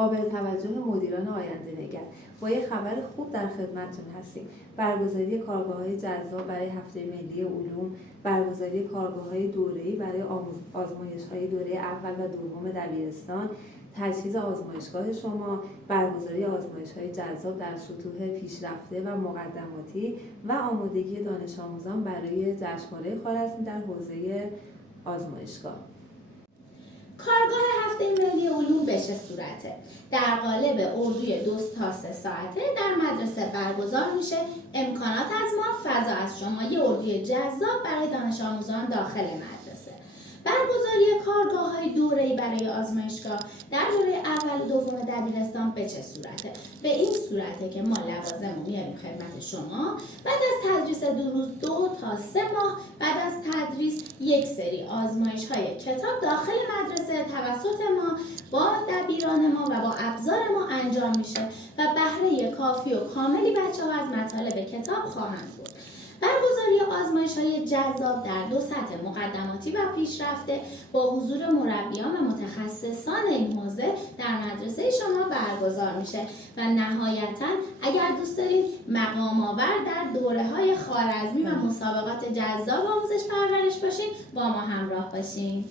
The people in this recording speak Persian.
قابل توجه مدیران آینده نگر. با یک خبر خوب در خدمتتون هستیم. برگزاری کارگاه‌های جذاب برای هفته ملی علوم، برگزاری کارگاه‌های دوره‌ای برای آزمایش‌های دوره اول و دوم دبیرستان، تجهیز آزمایشگاه شما، برگزاری آزمایش‌های جذاب در سطوح پیشرفته و مقدماتی و آمادگی دانش آموزان برای جشنواره خوارزمی در حوزه آزمایشگاه. کارگاه هفته ملی علوم به چه صورته؟ در قالب اردوی 2 تا 3 ساعته در مدرسه برگزار میشه. امکانات از ما، فضا از شما، یه اردوی جذاب برای دانش آموزان داخل مدرسه. برگزاری کارگاه‌های دوره‌ای برای آزمایشگاه در دوره اول و دوم دبیرستان به چه صورته؟ به این صورته که ما لوازم رو میاریم خدمت شما. بعد از تدریس 2 روز 2 تا 3 ماه بعد از تدریس یک سری آزمایش‌های کتاب داخل مدرسه توسط ما با دبیران ما و با ابزار ما انجام میشه و بهره کافی و کاملی بچه‌ها از مطالب کتاب خواهند بود. برگزاری آزمایش‌های جذاب در 2 سطح مقدماتی و پیشرفته با حضور مربیان و متخصصان این حوزه در مدرسه شما برگزار میشه و نهایتاً اگر دوست دارید مقام آور در دوره‌های خوارزمی و مسابقات جذاب آموزش پرورش باشین با ما همراه باشین.